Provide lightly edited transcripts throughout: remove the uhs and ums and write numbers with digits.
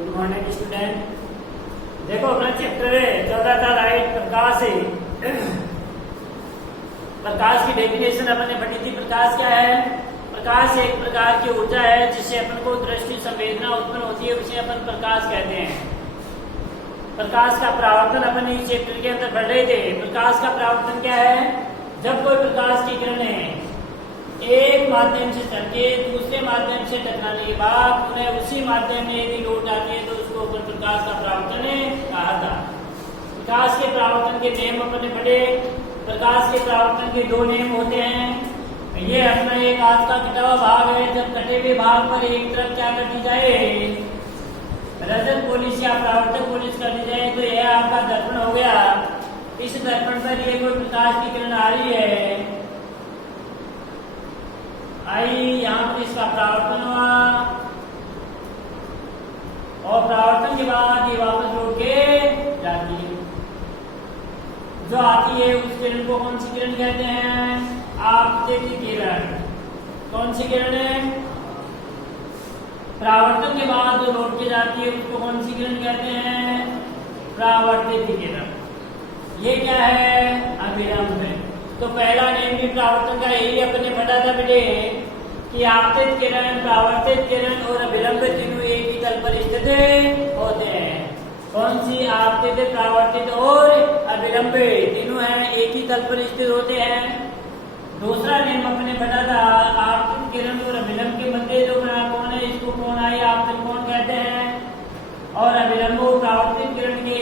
Good morning student. देखो अपना chapter है 14 का लाइट प्रकाश है। प्रकाश की डेफिनेशन अपन ने पढ़ी थी। प्रकाश क्या है? प्रकाश एक प्रकार की ऊर्जा है जिससे अपन को दृष्टि संवेदना उत्पन्न होती है, उसे अपन प्रकाश कहते हैं। प्रकाश का परावर्तन अपन इस चैप्टर के अंदर पढ़ रहे थे। प्रकाश का परावर्तन क्या है? जब कोई प्रकाश की किरणें एक माध्यम से चलके दूसरे माध्यम से टकराने के बाद पुनः उसी माध्यम में यदि लौट आती है तो उसको अपन प्रकाश का परावर्तन कहा था। प्रकाश के परावर्तन के नियम अपन ने पढ़े। प्रकाश के परावर्तन के दो नियम होते हैं। ये अपना एक हाथ का कटा हुआ भाग है। जब कटे हुए भाग पर एक तरफ क्या कर दी जाए, रजत पॉलिश या परावर्तक पॉलिश कर दी जाए तो यह आपका दर्पण हो गया। इस दर्पण पर ये कोई प्रकाश की किरण आ रही है, आई, यहाँ पर इसका परावर्तन हुआ और परावर्तन के बाद ये वापस लौट के जाती है। जो आती है उस किरण को कौन सी किरण कहते हैं? आपतित किरण। कौन सी किरण है? परावर्तन के बाद जो लौट के जाती है उसको कौन सी किरण कहते हैं? परावर्तित किरण। ये क्या है? अभिलंब। तो पहला नियम भी परावर्तन का यही अपने पढ़ा था बेटे कि आपतित किरण, परावर्तित किरण और अभिलंब तीनों एक ही तल पर स्थित होते हैं। कौन सी? आपतित, परावर्तित और अभिलंब तीनों हैं एक ही तल पर स्थित होते हैं। दूसरा नियम अपने पढ़ा था आपतित किरण और अभिलंब के मध्य जो कोण है इसको कोण आई आपतित कोण कहते हैं और अभिलंब परावर्तित किरण के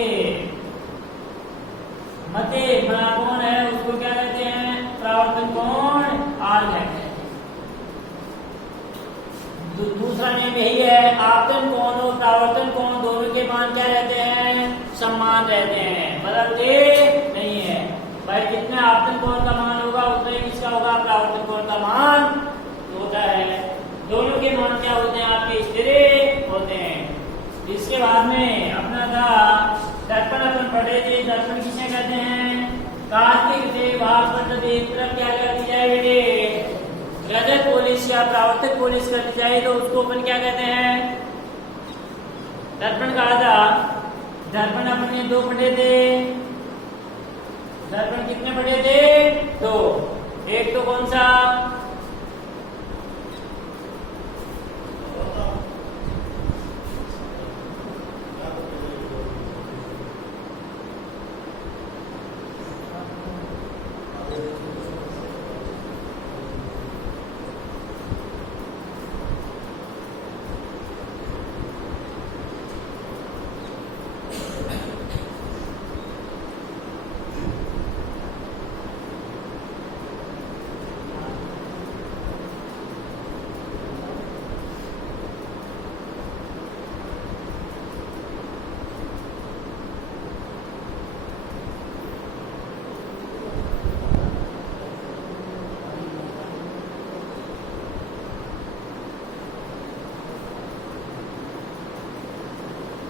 मध्य बना कोण है उसको क्या कहते हैं? परावर्तन कोण आर कहते हैं। दूसरा नियम यही है, आपतन कोण और परावर्तन कोण दोनों के मान क्या रहते हैं? समान रहते हैं, बदलते नहीं है। भाई जितना आपतन कोण का मान होगा उतना ही किसका होगा? परावर्तन कोण का मान होता है। दोनों के मान क्या होते हैं? आपके स्थिर होते हैं। इसके बाद में अपना था दर्पण अपन पढ़े थे। दर्पण किसे कहते हैं? कार्तिक के भाग पर एक तरफ क्या कर दी जाए बेटे? रजत पॉलिश या परावर्तक पॉलिश कर दी जाए तो उसको अपन क्या कहते हैं? दर्पण कहा था। दर्पण अपन ने दो पढ़े थे। दर्पण कितने पढ़े थे? दो। एक तो कौन सा?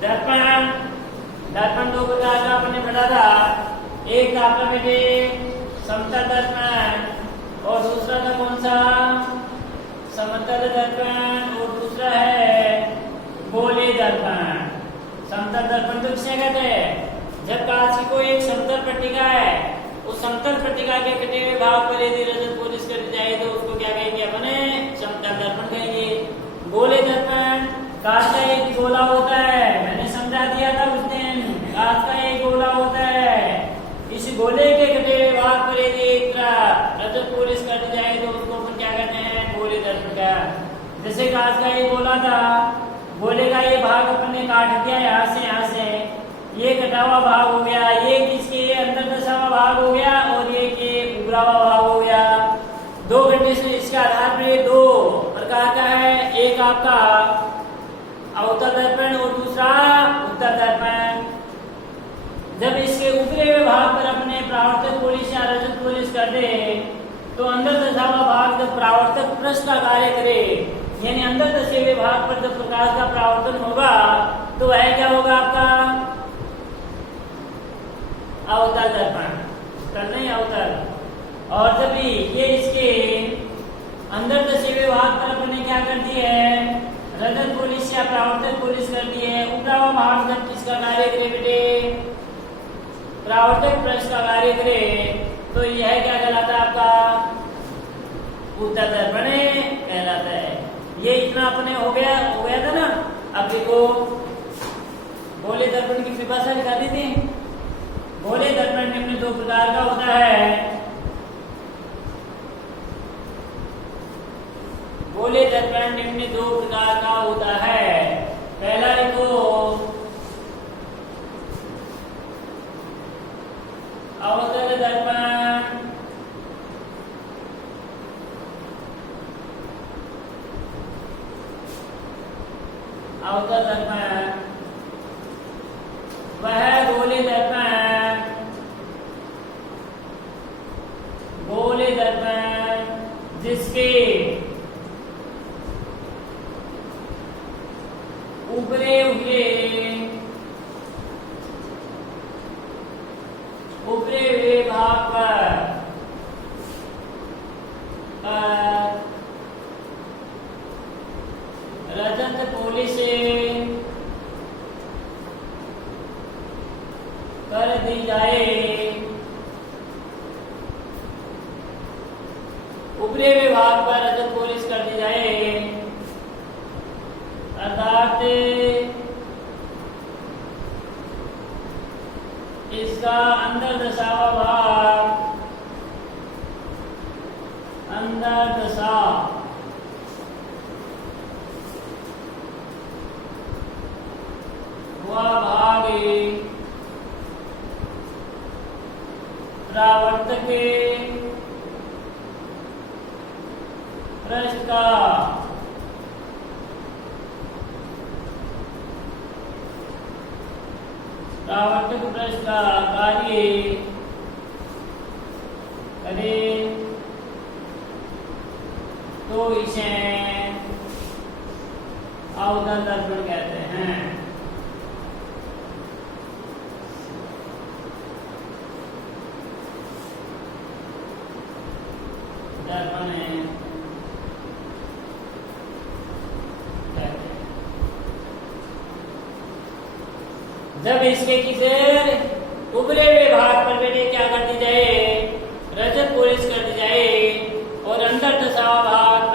दर्पण। दर्पण दो प्रकार का आपने पढ़ा था। एक था आपका बेटे समतल दर्पण और दूसरा था कौन सा? समतल दर्पण और दूसरा है गोले दर्पण। समतल दर्पण तो किसे कहते हैं? जब कांच की कोई एक समतल पट्टिका है, उस समतल पट्टिका के कटे हुए भाग पर यदि रजत पॉलिश कर दी जाए तो उसको क्या कहेंगे? अपने समतल दर्पण कहेंगे। गोले दर्पण, कांच का एक गोला होता है, मैंने समझा दिया था उस दिन। कांच का एक गोला होता है, इस गोले के कटे हुए भाग पर यदि एक रजत पॉलिश कर दी जाए तो उसको अपन क्या कहते हैं? गोले दर्पण का। जैसे कांच का एक गोला था, गोले का ये भाग अपन ने काट दिया यहाँ से, ये कटा हुआ भाग हो गया, ये किसके अंदर दसा हुआ भाग हो गया और ये के उभरा हुआ भाग हो गया। दो कंडीशन इसके आधार पर दो प्रकार का है। एक आपका अवतल दर्पण और दूसरा उत्तल दर्पण। जब इसके ऊपरी हुए भाग पर अपने परावर्तक पॉलिश या रजत पॉलिश कर दे तो अंदर दशा हुआ भाग जब परावर्तक पृष्ठ का कार्य करे, यानी अंदर दशे हुए भाग पर जब प्रकाश का परावर्तन होगा तो वह क्या होगा? आपका अवतल दर्पण। नहीं अवतल। और जब ये इसके अंदर दशे हुए भाग पर अपने क्या कर दी है? रजत पॉलिश या परावर्तक पॉलिश कर दी है, परावर्तक पृष्ठ का कार्य करे तो यह क्या कहलाता है आपका उत्तल दर्पण कहलाता है। ये इतना अपने हो गया था ना। अब देखो गोले दर्पण की परिभाषा दिखा दी थी। गोले दर्पण निम्न दो प्रकार का होता है। गोले दर्पण निम्न दो प्रकार का होता है। पहला देखो अवतल दर्पण, अवतल दर्पण वह गोले दर्पण, गोले दर्पण जिसके ऊपरे हुए भाग पर रजत पॉलिश कर दी जाए। ऊपरी विभाग पर रजत पॉलिश कर दी जाए अर्थात इसका अंदर दशा भाग, अंदर दशा वह भाग परावर्तक पृष्ठ का परावर्तक पृष्ठ का कार्य करे तो इसे अवतल दर्पण कहते हैं। दर्पण जब इसके किसी ऊपरी विभाग पर बेटे क्या कर दी जाए, रजत पॉलिश कर दी जाए और अंदर दशा भाग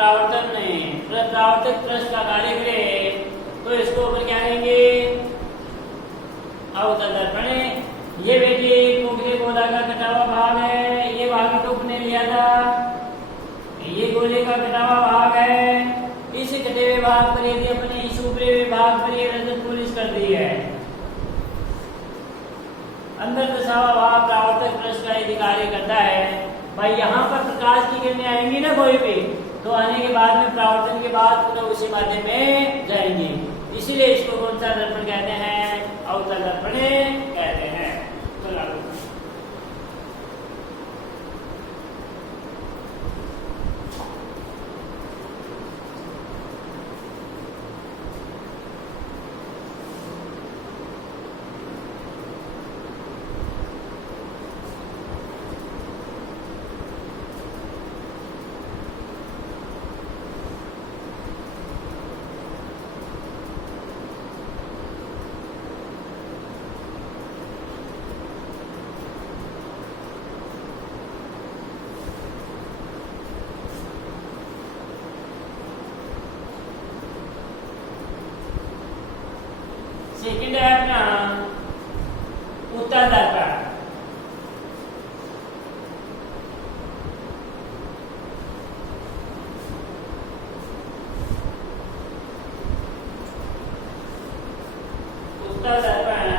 परावर्तक पृष्ठ का कार्य करे तो इसको ऊपर क्या कहेंगे अवतल दर्पण। ये बेटे कोकले गोला का कटा हुआ भाग है, ये भाग टोप ने लिया था, ये गोले का कटा हुआ भाग है। इस कटे हुए भाग पर यदि अपने इस ऊपरी विभाग पर ये रजत पॉलिश कर दी है, अंदर दशा भाग परावर्तक पृष्ठ का यदि कार्य करता है भाई, यहाँ पर प्रकाश की किरणें आएंगी ना कोई भी, तो आने के बाद में परावर्तन के बाद पुनः उसी माध्यम में जाएंगी। इसीलिए इसको कौन सा दर्पण कहते हैं, अवतल दर्पण कहते हैं। तो लागू सेकंड है अपना उत्तल दर्पण। उत्तल दर्पण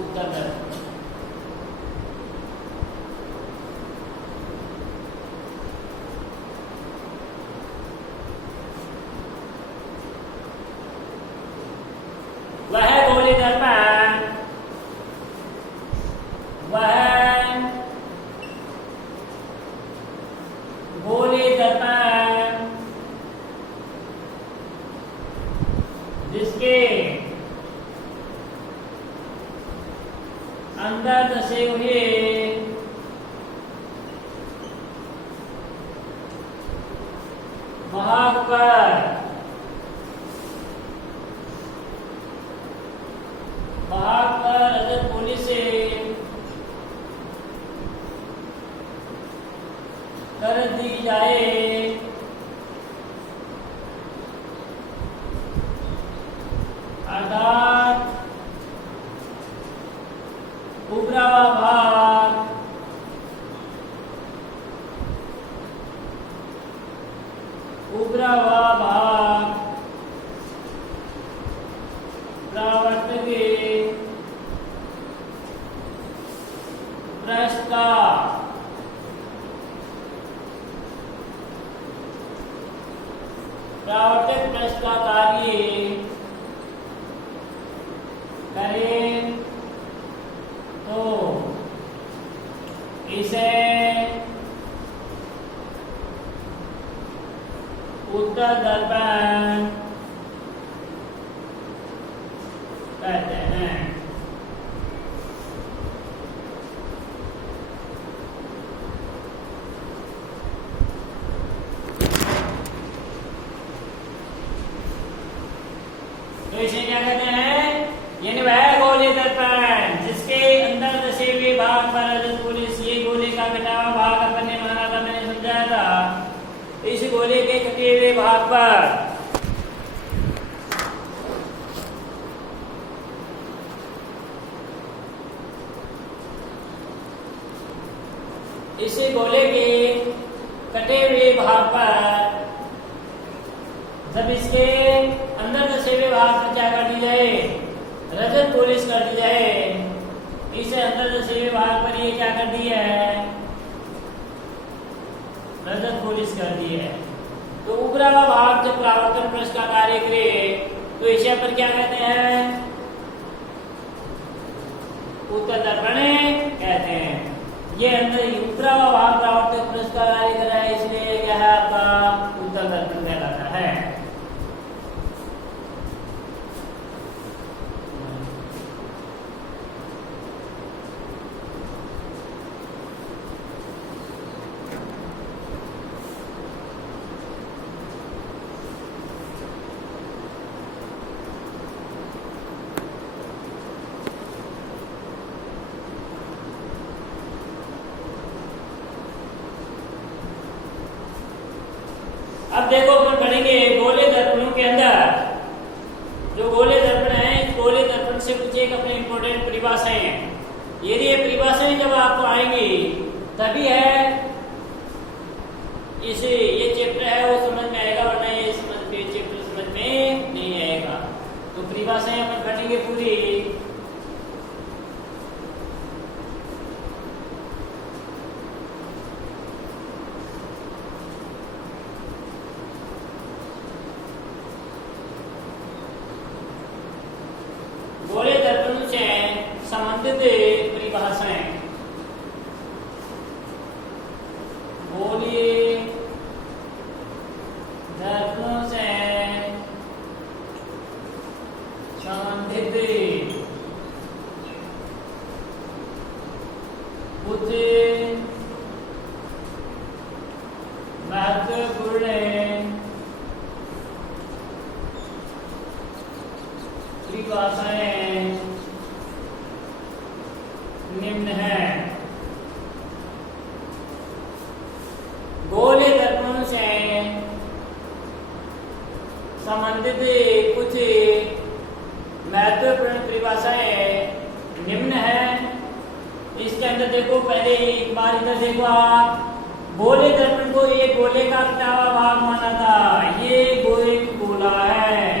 उत्तल दर्पण वह गोले दर्पण, वह गोले दर्पण जिसके अंदर दसे हुए भाग पर रजत पुलिस से कर दी जाए अर्थात उभरा हुआ भाग परावर्तक पृष्ठ का कार्य करें तो इसे उत्तर दर्पण कहते हैं। तो इसे क्या कहते हैं? यानी वह गोले दर्पण जिसके अंदर दसे हुए भाग पर रजत पुलिस, ये गोले का कटा हुआ भाग अपन ने माना था, मैंने समझाया था। इस गोले के कटे हुए भाग पर जब इसके अंदर दसे हुए भाग पर क्या कर दी जाए? रजत पुलिस कर दी जाए। इसे अंदर दसे हुए भाग पर ये क्या कर दी है? रजत पुलिस कर दी है। तो उभरा हुआ भाग जब परावर्तन पृष्ठ का कार्य करे तो इसे पर क्या कहते हैं? उत्तर दर्पण कहते हैं। ये अंदर उभरा हुआ भाग परावर्तन पृष्ठ का कार्य कर रहा है, इसलिए क्या है आपका? उत्तर दर्पण कहलाता है। अब देखो अपन पढ़ेंगे गोले दर्पणों के अंदर जो गोले दर्पण है, इस गोले दर्पण से कुछ एक अपने इंपॉर्टेंट परिभाषाएं हैं। यदि ये परिभाषाएं जब आपको आएंगी तभी है इसे ये चैप्टर है वो समझ में आएगा, वरना ये चैप्टर समझ में नहीं आएगा। तो परिभाषाएं अपन पढ़ेंगे पूरी। गोले दर्पणों से संबंधित परिभाषाएं। गोले दर्पणों से संबंधित कुछ महत्वपूर्ण परिभाषाएं निम्न है। गोले दर्पणों से संबंधित कुछ महत्वपूर्ण परिभाषाएं निम्न है। इसके अंदर देखो, पहले एक बार इधर देखो आप, गोले दर्पण को एक गोले का कटा हुआ भाग माना था। ये एक गोला है।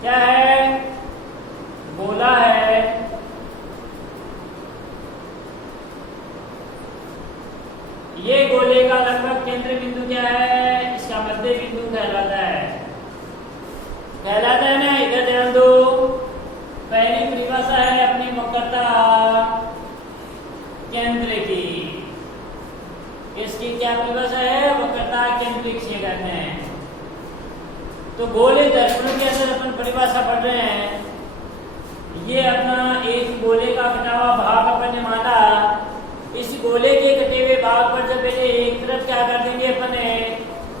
क्या है? गोला है। ये गोले का लगभग केंद्र बिंदु क्या है? इसका मध्य बिंदु कहलाता है। कहलाता है ना? इधर ध्यान दो। पहली परिभाषा है अपनी वक्रता केंद्र की। इसकी क्या परिभाषा है? वक्रता केंद्रिक से कहते हैं। तो गोले दर्पण के अंदर अपन परिभाषा पढ़ रहे हैं। ये अपना एक गोले का कटा हुआ भाग अपन ने माना। इस गोले के कटे हुए भाग पर जब पहले एक तरफ क्या कर देंगे अपन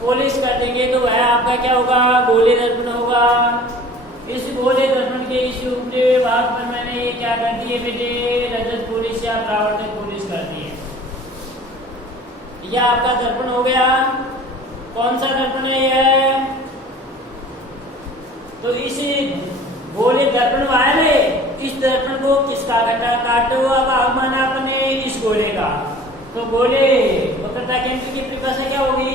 पॉलिश कर देंगे तो वह आपका क्या होगा, गोले दर्पण होगा। इस गोले दर्पण के इस ऊपरी भाग पर मैंने ये क्या कर दिए बेटे, रजत पॉलिश या परावर्तक पॉलिश कर दी है। यह आपका दर्पण हो गया। कौन सा दर्पण है यह? तो इस गोले दर्पण वाले इस दर्पण को किसका काटा हुआ भाग माना अपने, इस गोले का। तो गोले वक्रता केंद्र की परिभाषा क्या होगी,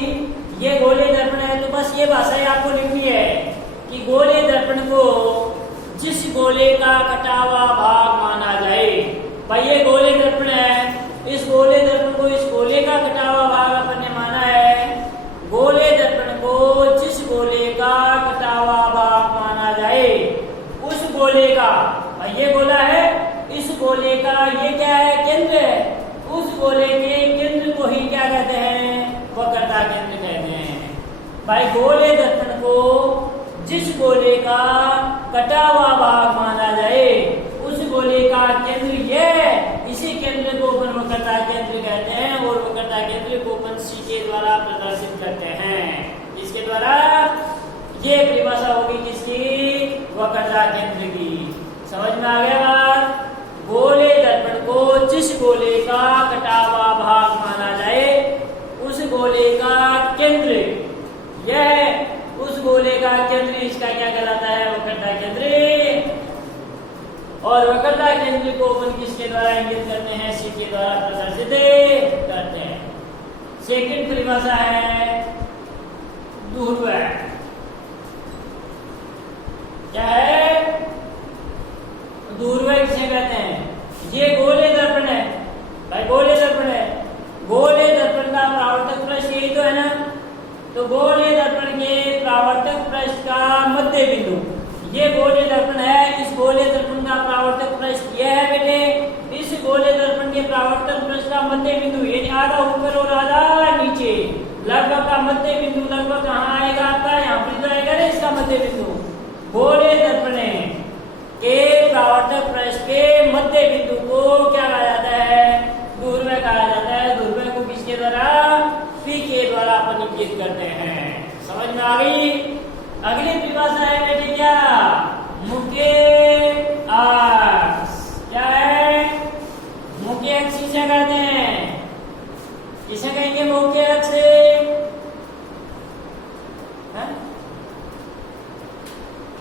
ये गोले दर्पण है। तो बस ये भाषा आपको लिखनी है कि गोले दर्पण को जिस गोले का कटा हुआ भाग माना जाए, भाई ये गोले दर्पण है, इस गोले दर्पण को इस गोले का कटा हुआ भाग अपन ने माना है। गोले दर्पण को जिस गोले का कटा हुआ भाग माना जाए उस गोले का, ये गोला है, इस गोले का ये क्या है, केंद्र है। उस गोले के केंद्र को ही क्या कहते हैं, वक्रता केंद्र कहते हैं। भाई गोले दर्पण को जिस गोले का कटा हुआ भाग माना जाए उस गोले का केंद्र ये है, इसी केंद्र को अपन वक्रता केंद्र कहते हैं और वक्रता केंद्र को अपन सी के द्वारा प्रदर्शित करते हैं। इसके द्वारा ये परिभाषा होगी किसकी, वक्रता केंद्र की। समझ में आ गया बात? गोले दर्पण को जिस गोले का कटा हुआ भाग माना जाए उस गोले का केंद्र यह, उस गोले का केंद्र इसका क्या कहलाता है, वक्रता केंद्र। और वक्रता केंद्र को अपन किसके द्वारा इंगित करते हैं, सी के द्वारा प्रदर्शित करते हैं। सेकंड परिभाषा है दूरवय। क्या है, दूरवय किसे कहते हैं? ये गोले दर्पण है भाई, गोले दर्पण है। गोले दर्पण का परावर्तक पृष्ठ यही तो है ना, तो गोले दर्पण के परावर्तक पृष्ठ का मध्य बिंदु ये गोले दर्पण है। इस गोले दर्पण का परावर्तक पृष्ठ यह है बेटे, इस गोले दर्पण के परावर्तक पृष्ठ का मध्य बिंदु ये आधा ऊपर और आधा नीचे, लगभग का मध्य बिंदु लगभग कहाँ आएगा आपका, यहाँ पर जो आएगा ना इसका मध्य बिंदु। गोले दर्पण के परावर्तक पृष्ठ के मध्य बिंदु को क्या कहा जाता है, दूरवय कहा जाता है। दूरवय को किसके द्वारा, पी के द्वारा अपन इंगित करते हैं। समझ में आ गई? अगली परिभाषा है बेटे क्या, मुख्य अक्ष। क्या है, मुख्य अक्ष किसे कहते हैं, किसे कहेंगे मुख्य अक्ष?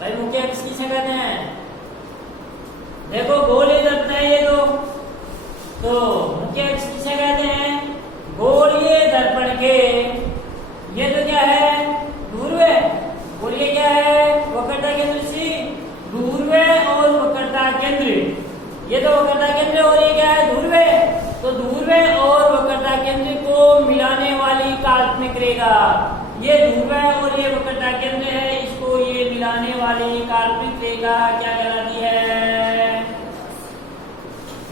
भाई मुख्य अक्ष किसे कहते हैं? देखो गोले दर्पण है ये तो मुख्य अक्ष किसे कहते हैं, गोलीय दर्पण के ये तो क्या है, दूरवय, और ये क्या है, वक्रता केंद्र सी। दूरवय और वक्रता केंद्र, ये तो वक्रता केंद्र और ये क्या है, दूरवय। तो दूरवय और वक्रता केंद्र को मिलाने वाली काल्पनिक रेखा, ये दूरवय और ये वक्रता केंद्र है, इसको ये मिलाने वाली काल्पनिक रेखा क्या कहलाती है,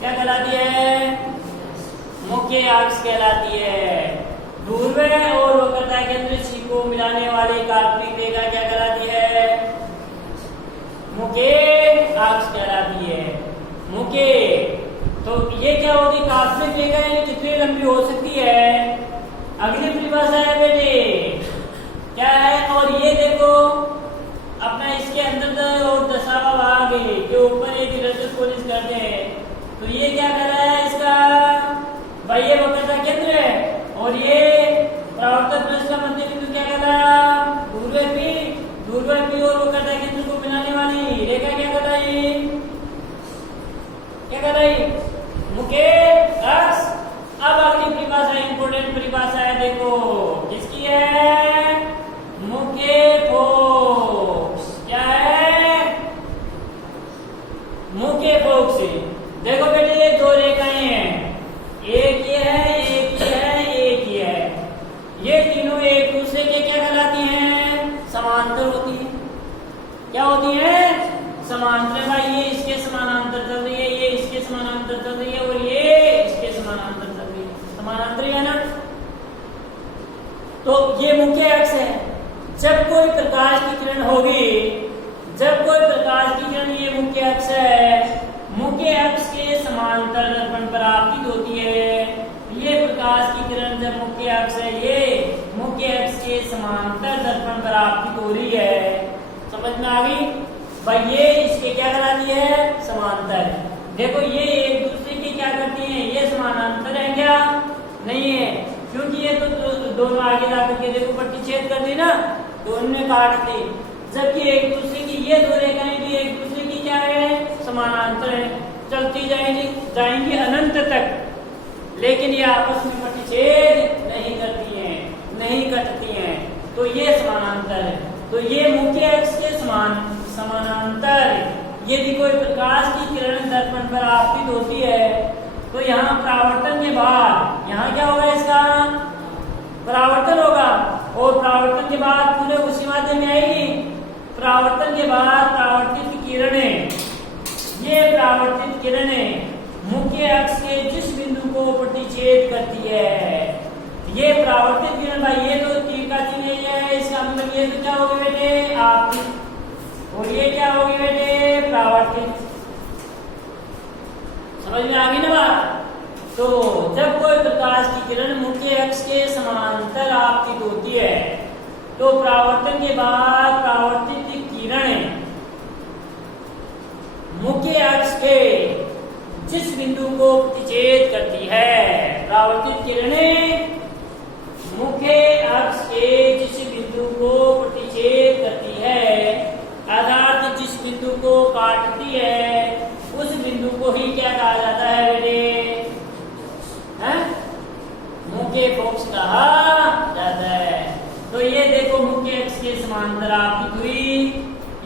क्या कहलाती है, मुख्य अक्ष कहलाती है। दूरवय और वक्रता केंद्र सी को मिलाने वाली काल्पनिक रेखा क्या कहलाती है, मुख्य अक्ष कहलाती है। मुख्य तो ये क्या होगी, काल्पनिक रेखा ये कितनी लंबी हो सकती है। अगली परिभाषा है बेटे क्या है, और ये देखो अपना इसके अंदर और दशावा भाग के ऊपर एक रजत पॉलिश करते हैं, तो ये क्या कर रहा है इसका, भाई ये वक्रता केंद्र है और ये परावर्तक पृष्ठ का मध्य बिंदु क्या कर रहा है, दूरवय पी। दूरवय पी और वक्रता केंद्र को मिलाने वाली रेखा क्या कर रही, क्या कर रही, मुख्य अक्ष। अब अगली परिभाषा इंपोर्टेंट परिभाषा है, देखो किसकी है, मुख्य फोकस। क्या है, मुख्य फोकस। देखो बेटे ये दो रेखाएं हैं, एक ये है, एक ये है, एक ये है। ये तीनों एक दूसरे के क्या कहलाती हैं, समांतर होती है। क्या होती है, समांतर। भाई ये इसके समानांतर चल रही है, ये इसके समानांतर चल रही है और ये इसके समानांतर चल रही है, समानांतर है ना। तो ये मुख्य अक्ष है। जब कोई प्रकाश की किरण होगी, जब कोई प्रकाश की किरण, ये मुख्य अक्ष है, मुख्य अक्ष के समांतर दर्पण पर आपतित होती है। ये प्रकाश की किरण जब मुख्य अक्ष है, ये मुख्य अक्ष के समांतर दर्पण पर आपतित हो रही है। समझ में आ गई भाई? ये इसके क्या कराती है? समांतर। देखो ये एक दूसरे के क्या करती हैं? ये समानांतर है क्या? नहीं है, क्योंकि ये तो दोनों आगे जाकर के देखो प्रतिच्छेद कर दी ना, दोनों ने काट दी। जबकि एक दूसरे की ये दो रेखाएं भी एक दूसरे की क्या है? समानांतर है, चलती जाएंगी अनंत तक, लेकिन ये आपस में प्रतिच्छेद नहीं करती हैं, नहीं कटती हैं, तो ये समानांतर है। तो ये मुख्य अक्ष के समानांतर यदि कोई प्रकाश की किरण दर्पण पर आपतित होती है, तो यहाँ परावर्तन के बाद यहाँ क्या होगा? इसका परावर्तन होगा, और परावर्तन के बाद पूरे उसी माध्यम में आएगी। परावर्तन के बाद परावर्तित किरणें, ये परावर्तित किरणें मुख्य अक्ष के जिस बिंदु को प्रतिच्छेद करती है, ये परावर्तित किरण भाई, ये तो तीर का चिन्ह है, इसका मतलब ये तो क्या होगी बेटे? आपतित, और ये क्या होगी बेटे? परावर्तित। समझ में आ गई ना बात? तो जब कोई प्रकाश की किरण मुख्य अक्ष के समांतर आपतित होती है, तो परावर्तन के बाद परावर्तित किरणें मुख्य अक्ष के जिस बिंदु को प्रतिच्छेद करती है, परावर्तित किरणें मुख्य अक्ष के जिस बिंदु को प्रतिच्छेद करती है, अर्थात जिस बिंदु को काटती है, उस बिंदु को ही क्या कहा जाता है बेटे? मुख्य फोकस कहा जाता है। तो ये देखो मुख्य अक्ष के समांतर आपतित हुई,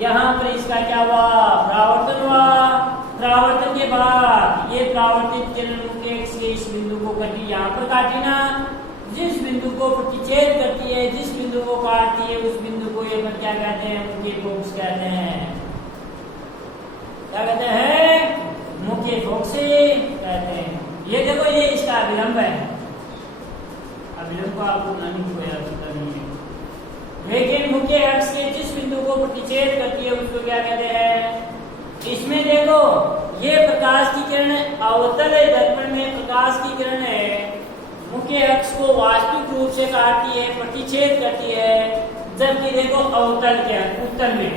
यहाँ पर इसका क्या हुआ? परावर्तन हुआ। परावर्तन के बाद ये परावर्तित किरण मुख्य अक्ष के इस बिंदु को कटी, यहाँ पर काटी ना, जिस बिंदु को प्रतिच्छेद करती है, जिस बिंदु को काटती है, उस बिंदु को ये क्या कहते हैं? मुख्य फोकस कहते हैं। क्या कहते हैं? मुख्य फोकस कहते हैं। ये देखो ये इसका अभिलंब है, अभिलंब को आपको बनाने की कोई आवश्यकता नहीं है, लेकिन मुख्य अक्ष के जिस बिंदु को प्रतिच्छेद करती है उसको क्या कहते हैं? इसमें देखो ये प्रकाश की किरण अवतल दर्पण में प्रकाश की किरण है, मुख्य अक्ष को वास्तविक रूप से काटती है, प्रतिच्छेद करती है। जबकि देखो अवतल के उत्तल में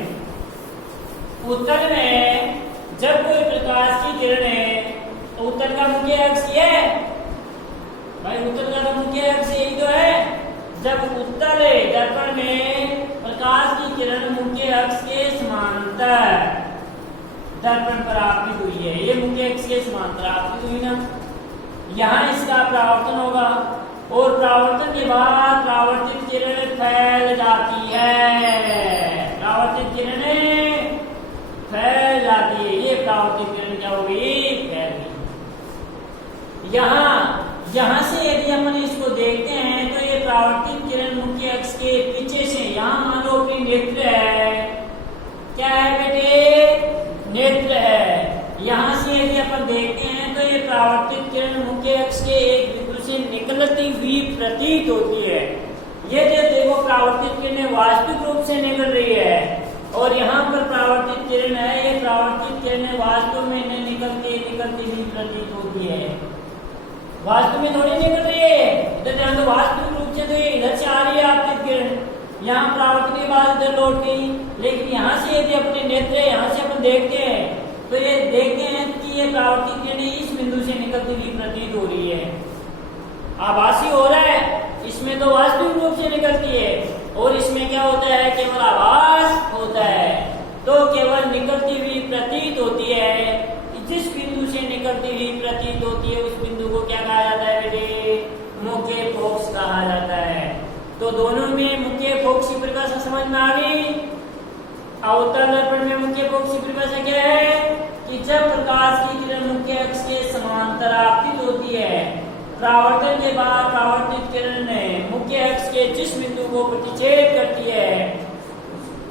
जब कोई प्रकाश की किरण है, तो उत्तल का मुख्य अक्ष ये है भाई, उत्तल का मुख्य अक्ष यही तो है। जब उत्तल दर्पण में प्रकाश की किरण मुख्य अक्ष के समांतर दर्पण पर आपतित हुई है, ये मुख्य अक्ष के समांतर आपतित हुई ना, यहाँ इसका परावर्तन होगा, और परावर्तन के बाद परावर्तित किरण फैल जाती है, परावर्तित किरणें फैल जाती है। ये परावर्तित किरण क्या होगी? फैल गई। यहाँ से यदि अपन इसको देखते हैं, तो ये परावर्तित किरण मुख्य अक्ष के पीछे से, यहाँ मान लो कि नेत्र है, क्या है बेटे? नेत्र है। यहाँ से यदि अपन देखते हैं, तो ये परावर्तित किरण मुख्य अक्ष के एक बिंदु से निकलती हुई प्रतीत होती है। ये जो देखो परावर्तित किरण वास्तविक रूप से निकल रही है, और यहाँ पर परावर्तित किरण है, ये परावर्तित किरण वास्तव में निकलती हुई प्रतीत होती है, वास्तव में थोड़ी निकल रही है। इधर ध्यान दो, वास्तविक रूप से तो ये इधर से आ रही है आपतित किरण, यहाँ परावर्तन के बाद इधर लौट गई, लेकिन यहाँ से यदि अपने नेत्र यहाँ से अपन देखते हैं, तो ये देखते हैं कि ये परावर्तित किरण इस बिंदु से निकलती हुई प्रतीत हो रही है। आभासी हो रहा है, इसमें तो वास्तविक रूप से निकलती है, और इसमें क्या होता है? केवल आभास होता है। तो केवल निकलती हुई प्रतीत होती है, जिस बिंदु से निकलती हुई प्रतीत होती है, उस बिंदु को क्या कहा जाता है बेटे? मुख्य फोकस कहा जाता है। तो दोनों में मुख्य फोकस की परिभाषा समझ में आ गई। अवतल दर्पण में मुख्य फोकस की परिभाषा क्या है? कि जब प्रकाश की किरण मुख्य अक्ष के समांतर आपतित होती है, परावर्तन के बाद परावर्तित किरण मुख्य अक्ष के जिस बिंदु को प्रतिच्छेद करती है,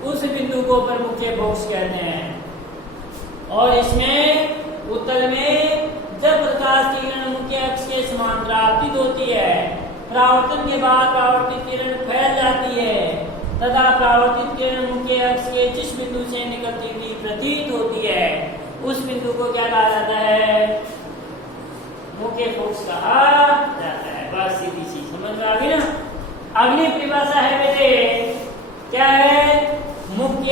उस बिंदु को पर मुख्य फोकस कहते हैं। और इसमें उत्तल में जब प्रकाश की किरण मुख्य अक्ष के समांतर आपतित होती है, परावर्तन के बाद परावर्तित किरण फैल जाती है, तथा परावर्तित किरण मुख्य अक्ष के जिस बिंदु से निकलती हुई प्रतीत होती है उस बिंदु को क्या कहा जाता है? मुख्य फोकस कहा जाता है। बस सीधी सी समझ में आ गई ना। अगली परिभाषा है बेटे, क्या है? मुख्य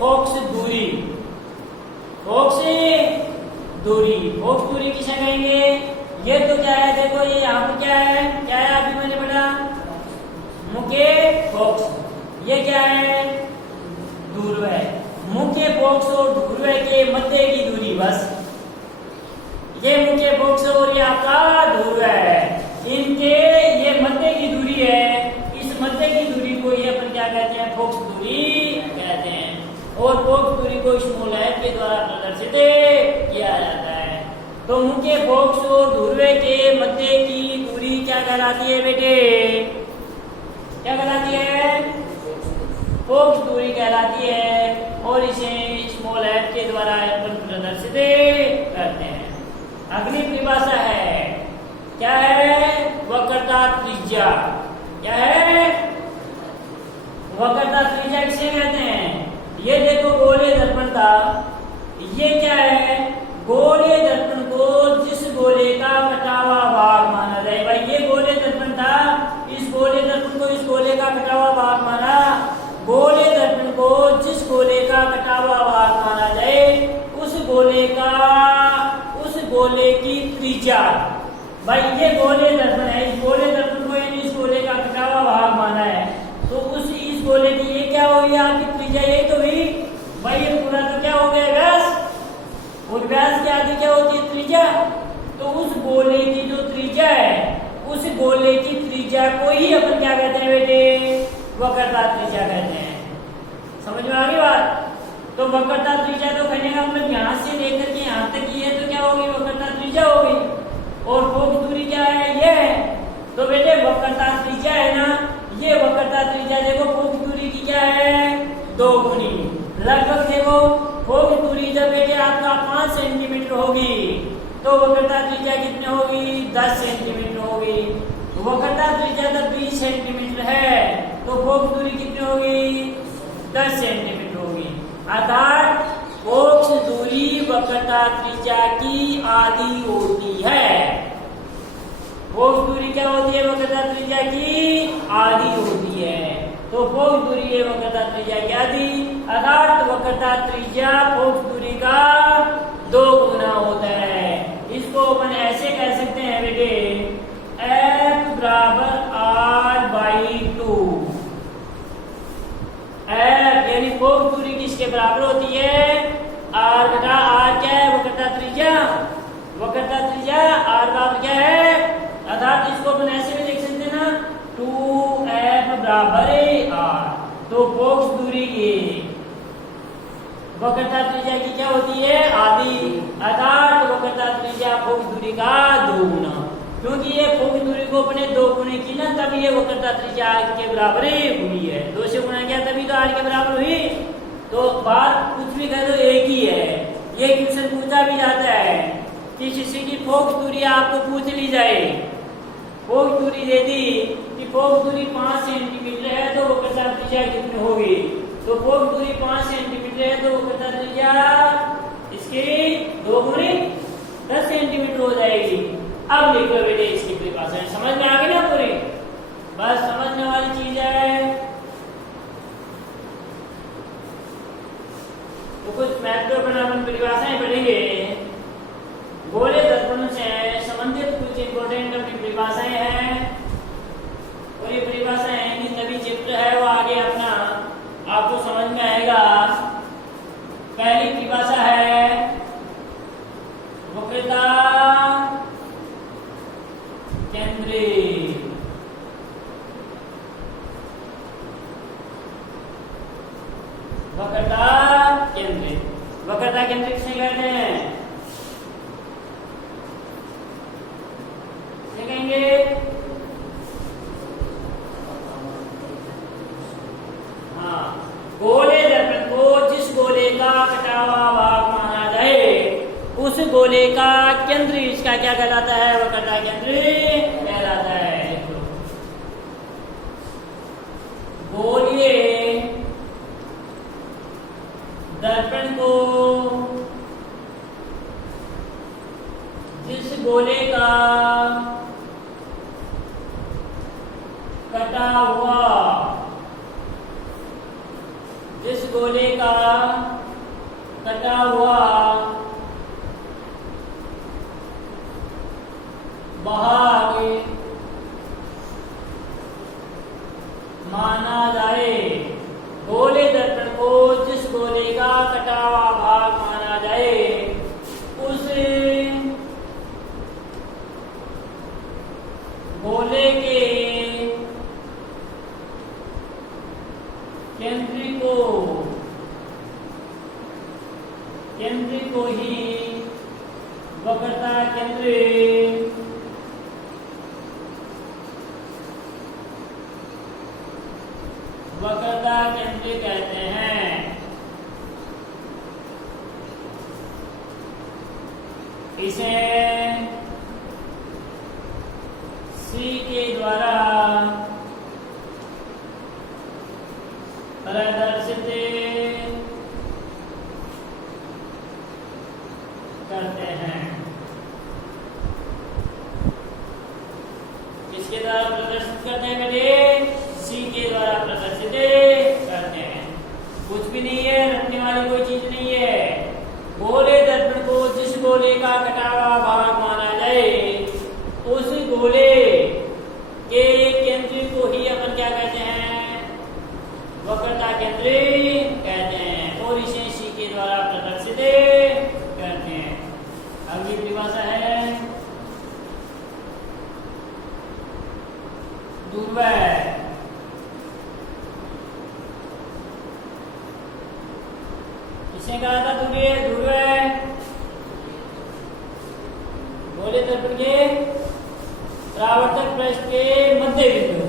फोकस दूरी। फोकस दूरी, फोकस दूरी किसे कहेंगे? ये तो क्या है, देखो ये यहाँ पर क्या है, क्या है अभी मैंने पढ़ा? मुख्य फोकस। ये क्या है? ध्रुव। मुख्य फोकस और ध्रुव के मध्य की दूरी, बस ये मुख्य फोकस और ये आपका ध्रुव है, इनके ये मध्य की दूरी है। इस मध्य की दूरी को ये अपन क्या कहते हैं? फोकस दूरी कहते हैं। और फोकस दूरी को स्मॉल एफ के द्वारा प्रदर्शित किया जाता है। तो मुख्य फोकस और ध्रुव के मध्य की दूरी क्या कहलाती है बेटे? क्या कहलाती है? फोकस दूरी कहलाती है। और इसे स्मॉल एफ के द्वारा अपन प्रदर्शित करते हैं। अगली परिभाषा है, क्या है? वक्रता त्रिज्या। क्या है? वक्रता त्रिज्या किसे कहते हैं? ये देखो गोले दर्पण का, ये क्या है? गोले दर्पण को जिस गोले का कटा हुआ भाग माना जाए, भाई ये गोले दर्पण था, इस गोले दर्पण को इस गोले का कटा हुआ भाग माना। गोले दर्पण को जिस गोले का कटा हुआ भाग माना जाए उस गोले की त्रिज्या, भाई ये गोले दर्पण है, इस गोले दर्पण को यानी इस गोले का कटा हुआ भाग माना है, तो उस इस गोले की ये क्या होगी? आपकी त्रिज्या यही तो हुई भाई। ये पूरा तो क्या हो गया? व्यास। और व्यास के आगे क्या होती है? त्रिज्या। तो उस गोले की जो त्रिज्या है, उस गोले की त्रिज्या को ही अपन क्या कहते हैं बेटे? वक्रता त्रिज्या कहते हैं। समझ में आ गई बात? तो वक्रता त्रिज्या तो कहने का मतलब यहाँ से लेकर के यहाँ तक ये तो क्या होगी? वक्रता त्रिज्या होगी। और फोकस दूरी क्या है? ये है। तो बेटे वक्रता त्रिज्या है ना, ये वक्रता त्रिज्या देखो फोकस दूरी की क्या है? 2 गुनी। लगभग देखो फोकस दूरी जब बेटे आपका 5 सेंटीमीटर होगी तो वक्रता त्रिज्या कितनी होगी? 10 सेंटीमीटर होगी। वक्रता त्रिज्या जब 20 सेंटीमीटर है तो फोकस दूरी कितनी होगी? 10 सेंटीमीटर होगी। अर्थात फोकस दूरी वक्रता त्रिज्या की आधी होती है। फोकस दूरी क्या होती है? वक्रता त्रिज्या की आधी होती है। तो फोकस दूरी है वक्रता त्रिज्या की आधी, अर्थात वक्रता त्रिज्या फोकस दूरी का 2 गुना होता है। इसको अपन ऐसे कह सकते हैं बेटे, F बराबर R/2। F यानी फोकस दूरी किसके बराबर होती है? R बटा R क्या है? वक्रता त्रिज्या। वक्रता त्रिज्या R बराबर क्या है? अर्थात इसको अपन ऐसे भी लिख सकते हैं ना, 2F बराबर R। तो फोकस दूरी की वक्रता त्रिज्या की क्या होती है? आधी, अर्थात वक्रता त्रिज्या फोकस दूरी का 2 गुना। क्योंकि ये फोकस दूरी को अपने 2 गुने की ना, तभी ये वक्रता त्रिज्या के बराबर हुई है। 2 से गुना किया तभी तो R के बराबर हुई। तो बात कुछ भी कह दो एक ही है। ये क्वेश्चन पूछा भी जाता है कि किसी की फोकस दूरी आपको पूछ ली जाए, फोकस दूरी दे दी कि फोकस दूरी 5 सेंटीमीटर है तो वक्रता त्रिज्या कितनी होगी? तो फोकस दूरी 5 सेंटीमीटर है तो वक्रता त्रिज्या इसकी 2 गुनी 10 सेंटीमीटर हो जाएगी। अब लिख लो बेटे इसकी परिभाषा। समझ में आ गई ना पूरी? बस समझने वाली चीज है। तो कुछ महत्वपूर्ण अपन परिभाषाएं पढ़ेंगे। गोले दर्पण से संबंधित कुछ इंपोर्टेंट अपनी परिभाषाएं हैं। और ये परिभाषाएं तभी चित्र है वो आगे अपना आपको समझ में आएगा। पहली परिभाषा है वक्रता केंद्रित। वक्रता केंद्रित, वक्रता केंद्रित किसे कहते हैं? कहेंगे हाँ, गोले दर्पण को जिस गोले का कटा हुआ भाग माना जाए उस गोले का केंद्र इसका क्या कहलाता है? वक्रता केंद्र कहलाता है। गोले गोले का कटा हुआ, जिस गोले का कटा हुआ भाग माना जाए, गोले दर्पण को जिस गोले का कटा हुआ भाग माना जाए, उस गोले के केंद्र को ही वक्रता केंद्र कहते हैं। इसे सी के द्वारा प्रदर्शित करते हैं। किसके द्वारा प्रदर्शित करते हैं बेटे? सी के द्वारा प्रदर्शित करते हैं। कुछ भी नहीं है, रखने वाली कोई चीज नहीं है। गोले दर्पण को जिस गोले का कटा हुआ भाग माना जाए, उस गोले के केंद्र को ही अपन क्या कहते हैं? वक्रता केंद्र कहते हैं, और इसे सी के द्वारा प्रदर्शित करते हैं। अगली परिभाषा है दूरवैध। किसने कहा था दूरवैध? गोले दर्पण के परावर्तक पृष्ठ के मध्य बिंदु,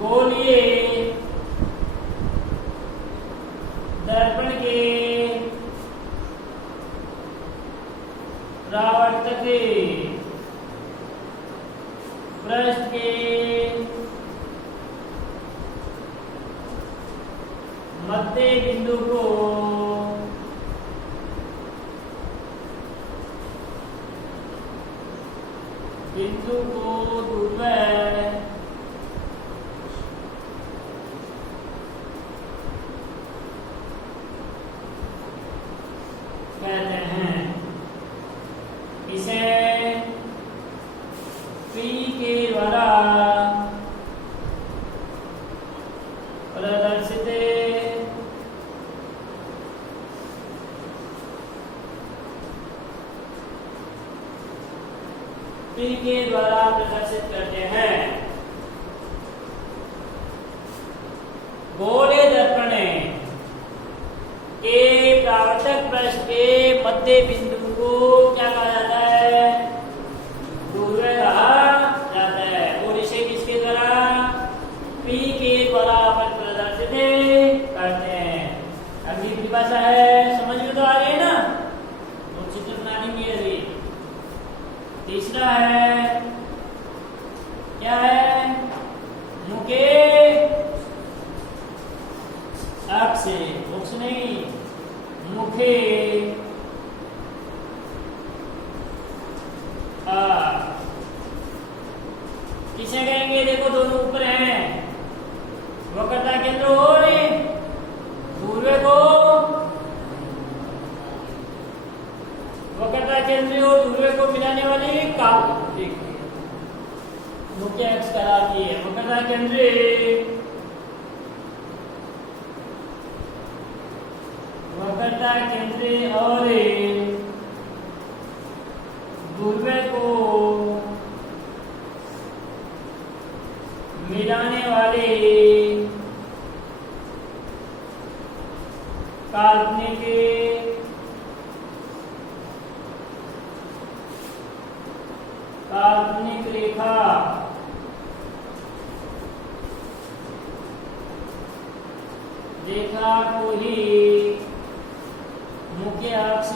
गोलीय दर्पण के परावर्तक पृष्ठ के मध्य बिंदु को दूरवैध कहते हैं। इसे पी के द्वारा प्रदर्शित करते हैं। गोले दर्पण के परावर्तक पृष्ठ के मध्य बिंदु को क्या कहा जाता है? दूरवैध कहा जाता है। और इसे किसके द्वारा? पी के द्वारा अपन प्रदर्शित करते हैं। अगली परिभाषा है, समझ में तो आ रही है ना? तो चित्र बना लेंगे अभी। तीसरा है, क्या है? मुके अक्ष, मुक्ष नहीं, मुखे किसे कहेंगे? देखो दोनों ऊपर हैं, वक्रता केंद्र और दूरवैध को वक्रता केंद्र और दूरवैध को मिलाने वाली काल्पनिक मुख्य अक्ष कहलाती है। वक्रता केंद्र और दूरवैध को मिलाने वाले काल्पनिक रेखा को ही मुख्य अक्ष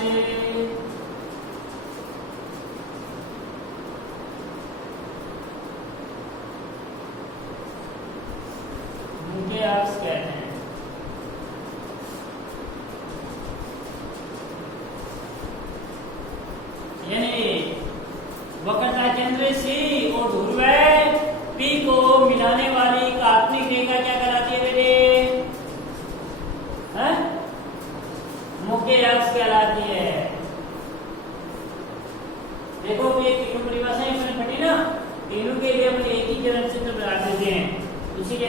कहते हैं।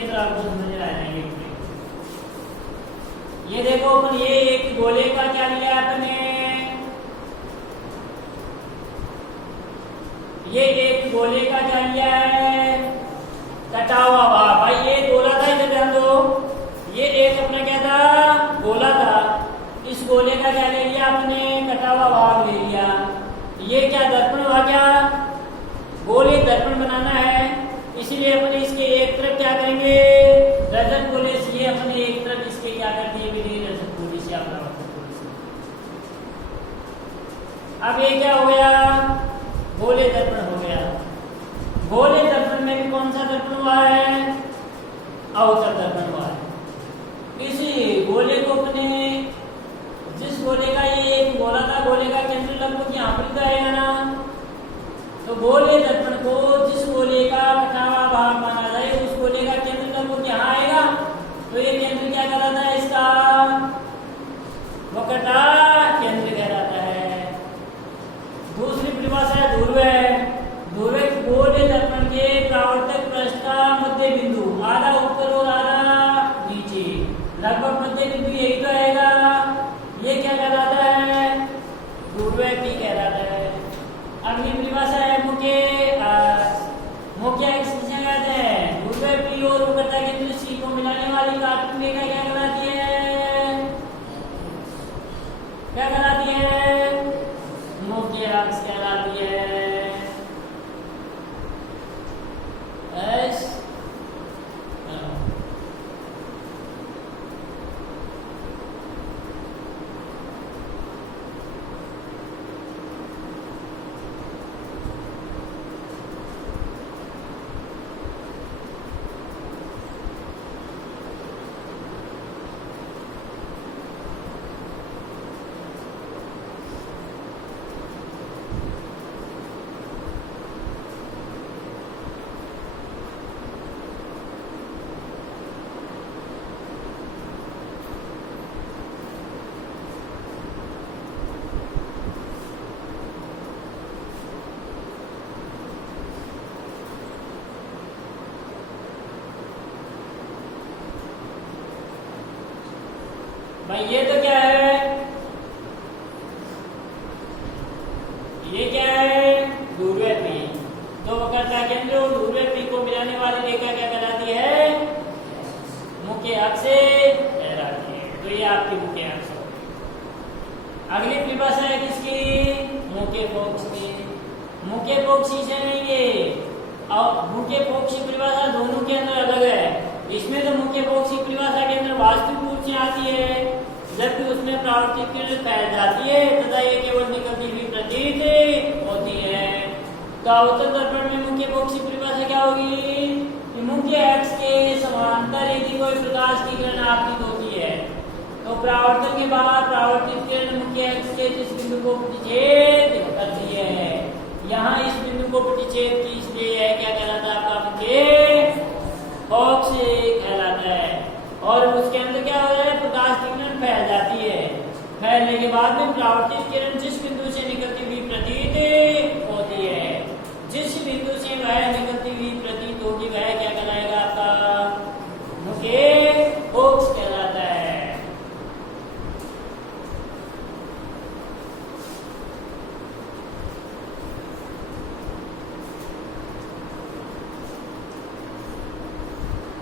केंद्र आपको समझ में आ जाएंगे। ये देखो अपन ये एक गोले का क्या लिया आपने, ये एक गोले का क्या लिया है, कटा हुआ भाग। भाई ये गोला था, इधर ध्यान दो, ये एक अपना क्या था, गोला था। इस गोले का क्या ले लिया आपने, कटा हुआ भाग ले लिया। ये क्या दर्पण हुआ, क्या गोले दर्पण बनाना है, इसलिए अपने इसके एक तरफ क्या करेंगे, रजत गोले से ये अपने एक तरफ इसके क्या कर दिए मेरी रजत गोले से अपना। अब ये क्या हो गया, गोले दर्पण हो गया। गोले दर्पण में भी कौन सा दर्पण हुआ है, अवतल दर्पण हुआ है। इसी गोले को अपने, जिस गोले का ये एक गोला था, गोले का केंद्र लगभग यहाँ पर आएगा ना, तो गोले दर्पण को जिस गोले का कटा हुआ भाग माना जाए उस गोले का केंद्र लगभग यहाँ आएगा। तो ये केंद्र क्या कहलाता है इसका, वक्रता केंद्र कहलाता है। दूसरी परिभाषा है ध्रुव। ध्रुव गोले दर्पण के परावर्तक पृष्ठ का मध्य बिंदु, आधा ऊपर और आधा नीचे, लगभग मध्य बिंदु यही तो आएगा। ये क्या कहलाता है, ध्रुव पी कहलाता है। अगली परिभाषा है मुख्य। मुख्य किसे कहते हैं, ध्रुव पी और वक्रता केंद्र सी को मिलाने वाली काटखंड क्या कहलाती है, क्या कहलाती है, मुख्य अक्ष कहलाती है। भाई ये तो क्या है, ये क्या है, ध्रुवीय पी। तो वक्रता केंद्र और ध्रुवीय पी को मिलाने वाली रेखा क्या कहलाती है, मुख्य अक्ष कहलाती है। तो ये आपकी मुख्य अक्ष हो गई। अगली परिभाषा है किसकी, मुख्य फोक्स की। मुख्य फोक्सी से नहीं है, और मुख्य फोक्सी परिभाषा दोनों के अंदर अलग है। इसमें तो मुख्य फोक्सी परिभाषा के अंदर वास्तविक रूप से आती है, जबकि उसमें प्रावर्तिक किरण फैल जाती है तथा ये केवल निकलती हुई प्रतीत होती है। तो अवतल दर्पण में मुख्य फोक्सी परिभाषा क्या होगी, मुख्य अक्ष के समांतर यदि कोई प्रकाश की किरण आपतित होती है तो परावर्तन के बाद परावर्तित किरण मुख्य अक्ष के जिस बिंदु को प्रतिच्छेद करती है, यहाँ इस बिंदु को प्रतिच्छेद की, इसलिए यह क्या कहलाता है, आपका मुख्य फोक्स कहलाता है। और उसके अंदर क्या हो रहा है, प्रकाश की किरण फैल जाती है, फैलने के बाद में परावर्तित किरण जिस बिंदु से निकलती हुई प्रतीत होती है, जिस बिंदु से वह निकलती हुई प्रतीत होगी वह क्या कहलाएगा, आपका मुख्य फोक्स कहलाता है।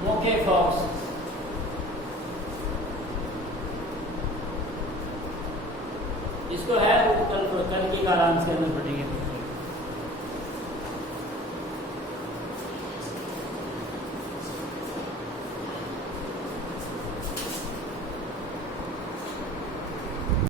मुख्य फोक्स इसको है, कल की का आराम से